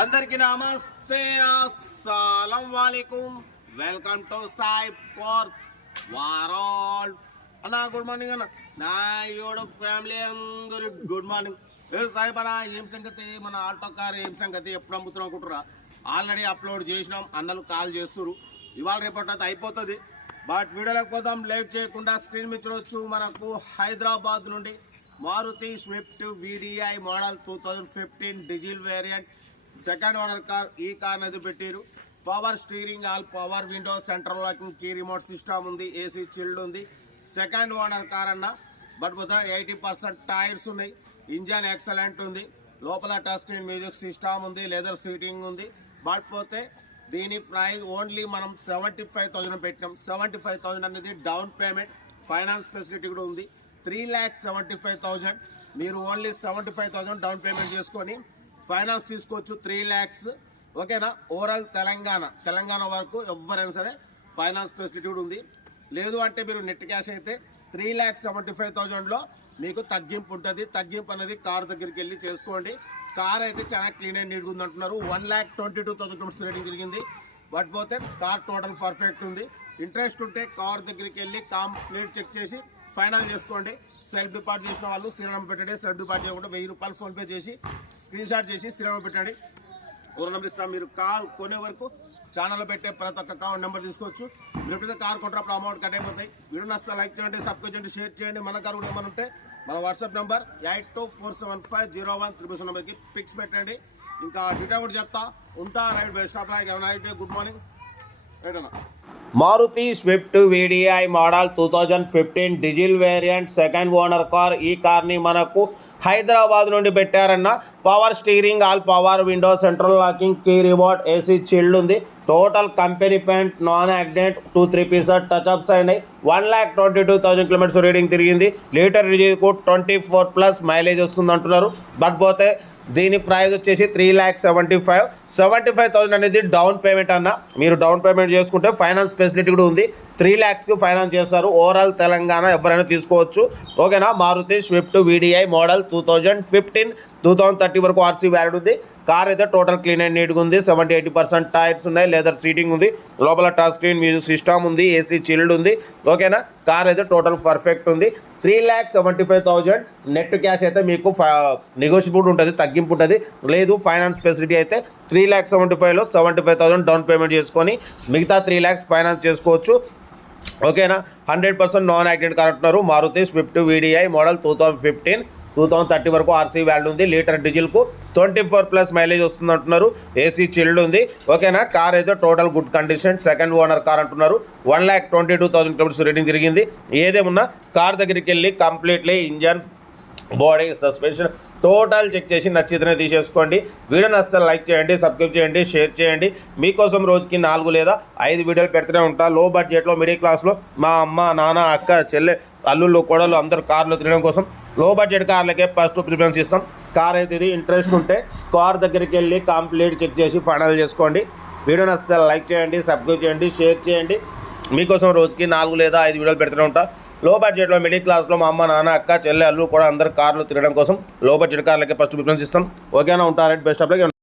అందరికీ నమస్తే, అస్సలం వాలేకుం. వెల్కమ్ టు సాయిబ్ కోర్స్ వరల్డ్ అన్న. గుడ్ మార్నింగ్ అన్న. నా యూట్యూబ్ ఫ్యామిలీ అందరూ గుడ్ మార్నింగ్. సాయిబ్ అన్న, ఏం సంగతి? మన ఆల్టో కార్ ఏం సంగతి? ఎప్పుడు అమ్ముతున్నాం అనుకుంటురా? ఆల్రెడీ అప్లోడ్ చేసినాం, అన్నలు కాల్ చేస్తున్నారు. ఇవాళ రేపటి అయితే అయిపోతుంది. బట్ వీడియోలోకి పోదాం, లేట్ చేయకుండా. స్క్రీన్ మీద చూడవచ్చు, మనకు హైదరాబాద్ నుండి Maruti Swift VDI model 2015 diesel variant second owner car. ఈ కార్ అనేది పెట్టారు. Power steering, all power window, central locking, key remote system ఉంది, AC చిల్డ్ ఉంది. సెకండ్ ఓనర్ కార్ అన్న. బట్ 80% టైర్స్ ఉన్నాయి. ఇంజన్ ఎక్సలెంట్ ఉంది. లోపల టచ్ స్క్రీన్ మ్యూజిక్ సిస్టమ్ ఉంది, లెదర్ సీటింగ్ ఉంది. బట్ పోతే దీని ప్రైస్ ఓన్లీ మనం 75,000 పెట్టినాం. 75,000 అనేది డౌన్ పేమెంట్, ఫైనాన్స్ ఫెసిలిటీ కూడా ఉంది. 3,75,000 మీరు ఓన్లీ 75,000 డౌన్ పేమెంట్ చేసుకొని ఫైనాన్స్ తీసుకోవచ్చు. 3 lakhs ఓకేనా. ఓవరాల్ తెలంగాణ వరకు ఎవరైనా సరే ఫైనాన్స్ ఫెసిలిటీ కూడా ఉంది. లేదు అంటే మీరు నెట్ క్యాష్ అయితే 3,75,000లో మీకు తగ్గింపు ఉంటుంది. తగ్గింపు అనేది కార్ దగ్గరికి వెళ్ళి చేసుకోండి. కార్ అయితే చాలా క్లీన్ అండ్ నీట్గా ఉంది అంటున్నారు. 1,22,000 కిలోమీటర్స్ రేటింగ్ జరిగింది. బట్ పోతే కార్ టోటల్ పర్ఫెక్ట్ ఉంది. ఇంట్రెస్ట్ ఉంటే కార్ దగ్గరికి వెళ్ళి కంప్లీట్ చెక్ చేసి ఫైనల్ చేసుకోండి. సెల్ఫ్ డిపాజిట్ చేసిన వాళ్ళు శ్రీరామ్ పెట్టండి. సెల్ఫ్ డిపాజిట్ చేయకుండా 1000 రూపాయలు ఫోన్పే చేసి స్క్రీన్ షాట్ చేసి శ్రీరామ్ పెట్టండి. ఫోన్ నెంబర్ ఇస్తాం. మీరు కార్ కొనే వరకు ఛానల్లో పెట్టే ప్రతి ఒక్క కార్ నెంబర్ తీసుకోవచ్చు. మీరు ఎప్పుడైతే కార్ కొంటారప్పుడు అమౌంట్ కట్ అయిపోతాయి. వీడియో నచ్చితే లైక్ చేయండి, సబ్స్క్రైబ్ చేయండి, షేర్ చేయండి. మన కార్ కూడా ఏమైనా ఉంటే మన వాట్సాప్ నెంబర్ 8247501300 నెంబర్కి పిక్స్ పెట్టండి. ఇంకా డీటెయిల్ కూడా చెప్తా ఉంటా. Right best of like. Good morning. Right అన్న. Maruti Swift VDI model 2015 diesel variant second owner car. ఈ కార్ని మనకు హైదరాబాద్ నుండి పెట్టారన్న. Power steering, all power window, central locking, key remote, AC chilled ఉంది. Total company paint, non accident, 2-3 pieces touch ups అయినాయి. 1,22,000 kilometres rating తిరిగింది. Litre కు 24+ మైలేజ్ వస్తుంది అంటున్నారు. బట్ పోతే దీని ప్రైస్ వచ్చేసి 3,75,000 అనేది డౌన్ పేమెంట్ అన్న. మీరు డౌన్ పేమెంట్ చేసుకుంటే ఫైనాన్స్ ఫెసిలిటీ కూడా ఉంది. 3 lakhsకి ఫైనాన్స్ చేస్తారు. ఓవరాల్ తెలంగాణ ఎవరైనా తీసుకోవచ్చు ఓకేనా. మారుతి స్విఫ్ట్ VDI మోడల్ 2015 2030 వరకు RC వ్యాలిడ్ ఉంది. కార్ అయితే టోటల్ క్లీన్ అండ్ నీట్గా ఉంది. 70-80% టైర్స్ ఉన్నాయి, లెదర్ సీటింగ్ ఉంది, లోపల టచ్ స్క్రీన్ మ్యూజిక్ సిస్టమ్ ఉంది, AC చిల్డ్ ఉంది ఓకేనా. కార్ అయితే టోటల్ పర్ఫెక్ట్ ఉంది. 3,75,000 నెట్ క్యాష్ అయితే మీకు నెగోషియబుల్ ఉంటుంది, తగ్గింపు ఉంటుంది. లేదు ఫైనాన్స్ ఫెసిలిటీ అయితే 3,75,000లో 75,000 డౌన్ పేమెంట్ చేసుకొని మిగతా 3 lakhs ఫైనాన్స్ చేసుకోవచ్చు ఓకేనా. 100% నాన్ యాక్సిడెంట్ కార్ అంటున్నారు. మారుతి స్విఫ్ట్ VDI మోడల్ 2015 2030 వరకు RC వాల్యూ ఉంది. లీటర్ డీజిల్కు 24+ మైలేజ్ వస్తుంది అంటున్నారు. AC చిల్డ్ ఉంది ఓకేనా. కార్ అయితే total good condition, second owner car అంటున్నారు. 1,22,000 కిలోమీటర్స్ రేటింగ్ జరిగింది. ఏదేమున్నా కార్ దగ్గరికి వెళ్ళి completely engine, body, suspension total check చేసి నచ్చితేనే తీసేసుకోండి. వీడియో నచ్చితే లైక్ చేయండి, సబ్స్క్రైబ్ చేయండి, షేర్ చేయండి. మీకోసం రోజుకి 4 లేదా 5 వీడియోలు పెడుతూనే ఉంటా. లో బడ్జెట్లో, మిడిల్ క్లాస్లో మా అమ్మ, నాన్న, అక్క, చెల్లె, అల్లుళ్ళు, కోడలు అందరూ కార్లు తినడం కోసం లో బడ్జెట్ కార్లకే ఫస్ట్ ప్రిఫరెన్స్ ఇస్తాం. కార్ అయితే ఇది ఇంట్రెస్ట్ ఉంటే కార్ దగ్గరికి వెళ్ళి కంప్లీట్ చెక్ చేసి ఫైనల్ చేసుకోండి. వీడియో నచ్చితే లైక్ చేయండి, సబ్స్క్రైబ్ చేయండి, షేర్ చేయండి. మీకోసం రోజుకి 4 లేదా 5 వీడియోలు పెడుతూనే ఉంటా. లో బడ్జెట్లో, మిడిల్ క్లాస్లో మా అమ్మ, నాన్న, అక్క, చెల్లె, అల్లు కూడా అందరు కార్లు తినడం కోసం లో బడ్జెట్ కార్లకే ఫస్ట్ ప్రిఫరెన్స్ ఇస్తాం ఓకేనా. ఉంటారు. Best of luck.